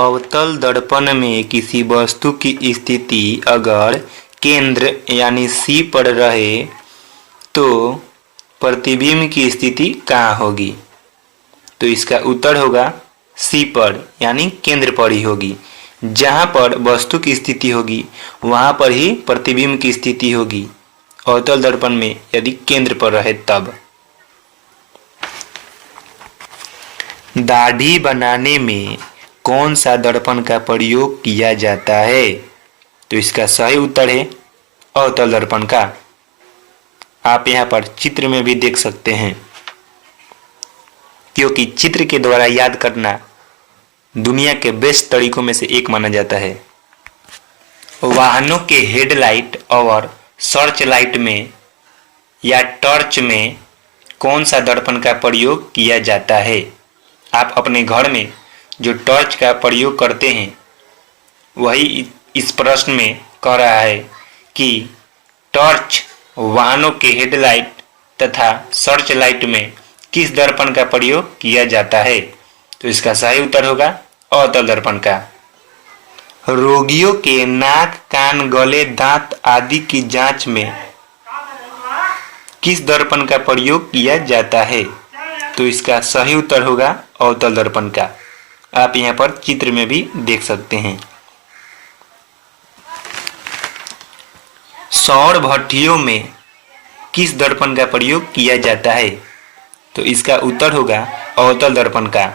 अवतल दर्पण में किसी वस्तु की स्थिति अगर केंद्र यानी C पर रहे तो प्रतिबिंब की स्थिति कहाँ होगी? तो इसका उत्तर होगा C पर यानी केंद्र पर ही होगी। जहाँ पर वस्तु की स्थिति होगी वहाँ पर ही प्रतिबिंब की स्थिति होगी, अवतल दर्पण में यदि केंद्र पर रहे तब। दाढ़ी बनाने में कौन सा दर्पण का प्रयोग किया जाता है? तो इसका सही उत्तर है अवतल दर्पण का। आप यहाँ पर चित्र में भी देख सकते हैं, क्योंकि चित्र के द्वारा याद करना दुनिया के बेस्ट तरीकों में से एक माना जाता है। वाहनों के हेडलाइट और सर्च लाइट में या टॉर्च में कौन सा दर्पण का प्रयोग किया जाता है? आप अपने घर में जो टॉर्च का प्रयोग करते हैं वही इस प्रश्न में कह रहा है कि टॉर्च वाहनों के हेडलाइट तथा सर्च लाइट में किस दर्पण का प्रयोग किया जाता है? तो इसका सही उत्तर होगा अवतल दर्पण का। रोगियों के नाक, कान, गले, दांत आदि की जांच में किस दर्पण का प्रयोग किया जाता है? तो इसका सही उत्तर होगा अवतल दर्पण का। आप यहाँ पर चित्र में भी देख सकते हैं। सौर भट्ठियों में किस दर्पण का प्रयोग किया जाता है? तो इसका उत्तर होगा अवतल दर्पण का।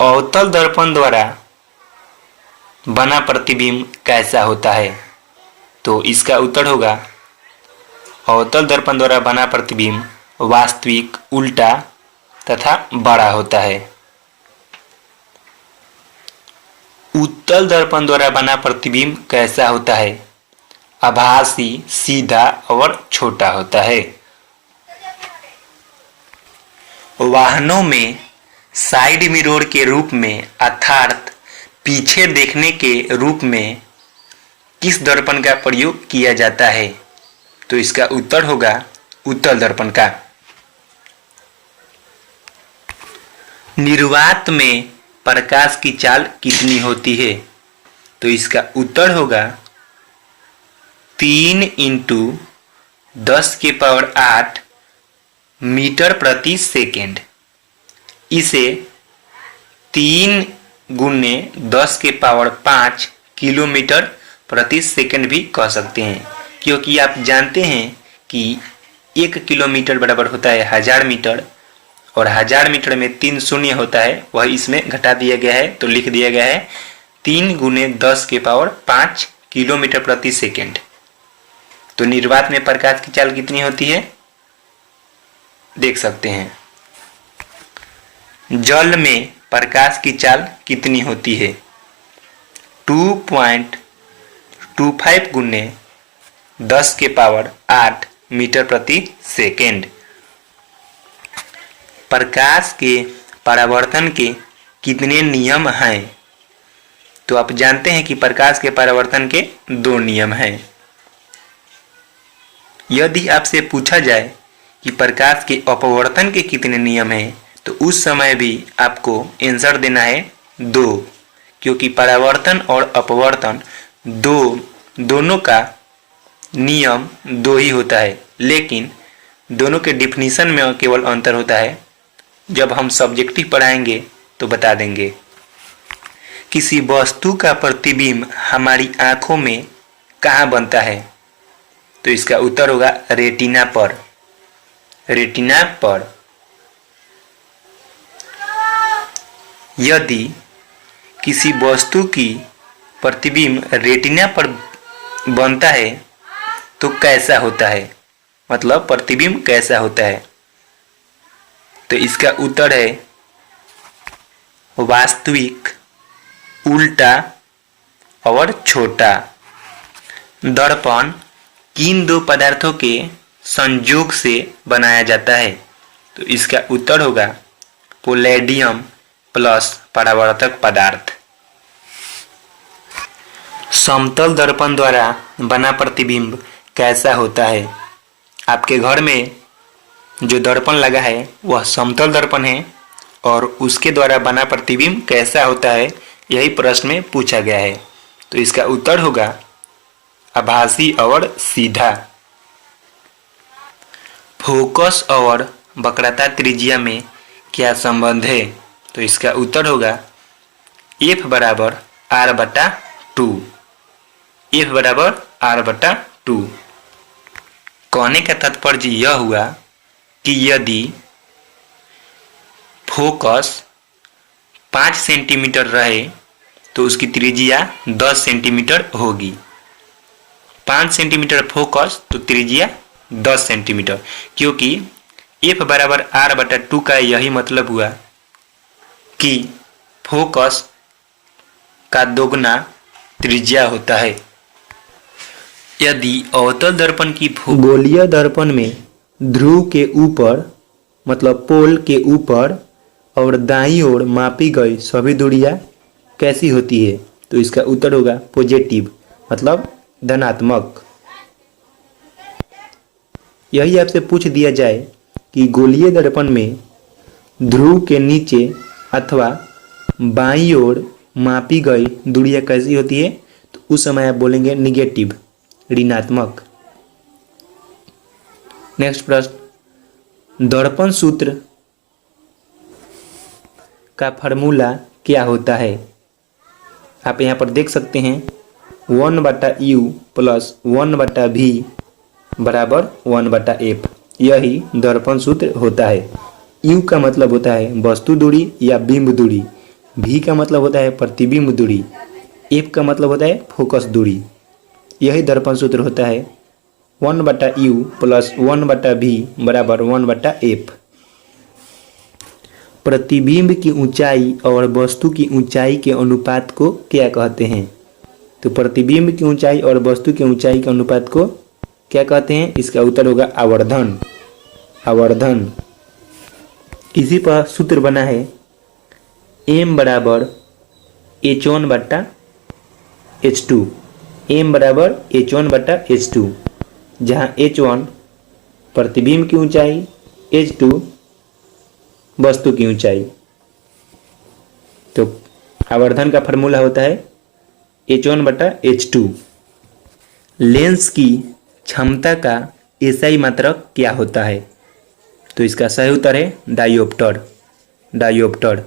अवतल दर्पण द्वारा बना प्रतिबिंब कैसा होता है? तो इसका उत्तर होगा अवतल दर्पण द्वारा बना प्रतिबिंब वास्तविक, उल्टा तथा बड़ा होता है। उत्तल दर्पण द्वारा बना प्रतिबिंब कैसा होता है? आभासी, सीधा और छोटा होता है। वाहनों में साइड मिरर के रूप में अर्थात पीछे देखने के रूप में किस दर्पण का प्रयोग किया जाता है? तो इसका उत्तर होगा उत्तल दर्पण का। निर्वात में प्रकाश की चाल कितनी होती है? तो इसका उत्तर होगा 3 × 10⁸ मीटर प्रति सेकेंड। इसे 3 × 10⁵ किलोमीटर प्रति सेकेंड भी कह सकते हैं, क्योंकि आप जानते हैं कि 1 किलोमीटर बराबर होता है 1000 मीटर और 1000 मीटर में 3 शून्य होता है, वह इसमें घटा दिया गया है तो लिख दिया गया है 3 × 10⁵ किलोमीटर प्रति सेकेंड। तो निर्वात में प्रकाश की चाल कितनी होती है देख सकते हैं। जल में प्रकाश की चाल कितनी होती है? 2.25 × 10⁸ मीटर प्रति सेकेंड। प्रकाश के परावर्तन के कितने नियम हैं? तो आप जानते हैं कि प्रकाश के परावर्तन के 2 नियम हैं। यदि आपसे पूछा जाए कि प्रकाश के अपवर्तन के कितने नियम हैं तो उस समय भी आपको आंसर देना है 2, क्योंकि परावर्तन और अपवर्तन दोनों का नियम 2 ही होता है, लेकिन दोनों के डिफिनीशन में केवल अंतर होता है। जब हम सब्जेक्टिव पढ़ाएंगे तो बता देंगे। किसी वस्तु का प्रतिबिंब हमारी आंखों में कहाँ बनता है? तो इसका उत्तर होगा रेटिना पर। रेटिना पर। यदि किसी वस्तु की प्रतिबिंब रेटिना पर बनता है तो कैसा होता है, मतलब प्रतिबिंब कैसा होता है? तो इसका उत्तर है वास्तविक, उल्टा और छोटा। दर्पण किन 2 पदार्थों के संयोग से बनाया जाता है? तो इसका उत्तर होगा पैलेडियम प्लस परावर्तक पदार्थ। समतल दर्पण द्वारा बना प्रतिबिंब कैसा होता है? आपके घर में जो दर्पण लगा है वह समतल दर्पण है और उसके द्वारा बना प्रतिबिंब कैसा होता है, यही प्रश्न में पूछा गया है। तो इसका उत्तर होगा आभासी और सीधा। फोकस और वक्रता त्रिज्या में क्या संबंध है, तो इसका उत्तर होगा F बराबर R बटा 2। F बराबर R बटा 2। कहने का तात्पर्य यह हुआ कि यदि फोकस 5 सेंटीमीटर रहे तो उसकी त्रिज्या 10 सेंटीमीटर होगी। 5 सेंटीमीटर फोकस तो त्रिज्या 10 सेंटीमीटर, क्योंकि F बराबर R बटा 2 का यही मतलब हुआ कि फोकस का दोगुना त्रिज्या होता है। यदि अवतल दर्पण की गोलीय दर्पण में ध्रुव के ऊपर मतलब पोल के ऊपर और दाईं ओर मापी गई सभी दूरियां कैसी होती है, तो इसका उत्तर होगा पॉजिटिव मतलब धनात्मक। यही आपसे पूछ दिया जाए कि गोलीय दर्पण में ध्रुव के नीचे अथवा बाईं ओर मापी गई दूरियां कैसी होती है, तो उस समय आप बोलेंगे निगेटिव ऋणात्मक। नेक्स्ट प्रश्न, दर्पण सूत्र का फॉर्मूला क्या होता है। आप यहाँ पर देख सकते हैं 1/u प्लस 1/v बराबर 1/f, यही दर्पण सूत्र होता है। u का मतलब होता है वस्तु दूरी या बिंब दूरी, v का मतलब होता है प्रतिबिंब दूरी, f का मतलब होता है फोकस दूरी। यही दर्पण सूत्र होता है 1/u प्लस 1/v बराबर 1/f। प्रतिबिंब की ऊंचाई और वस्तु की ऊंचाई के अनुपात को क्या कहते हैं, तो प्रतिबिंब की ऊंचाई और वस्तु की ऊंचाई के अनुपात को क्या कहते हैं, इसका उत्तर होगा आवर्धन। आवर्धन। इसी पर सूत्र बना है m बराबर h1/h2, m बराबर h1/h2, जहाँ h1 प्रतिबिंब की ऊंचाई, h2 वस्तु की ऊंचाई। तो आवर्धन का फॉर्मूला होता है h1/h2। लेंस की क्षमता का एसआई मात्रक क्या होता है, तो इसका सही उत्तर है डायोप्टर। डायोप्टर।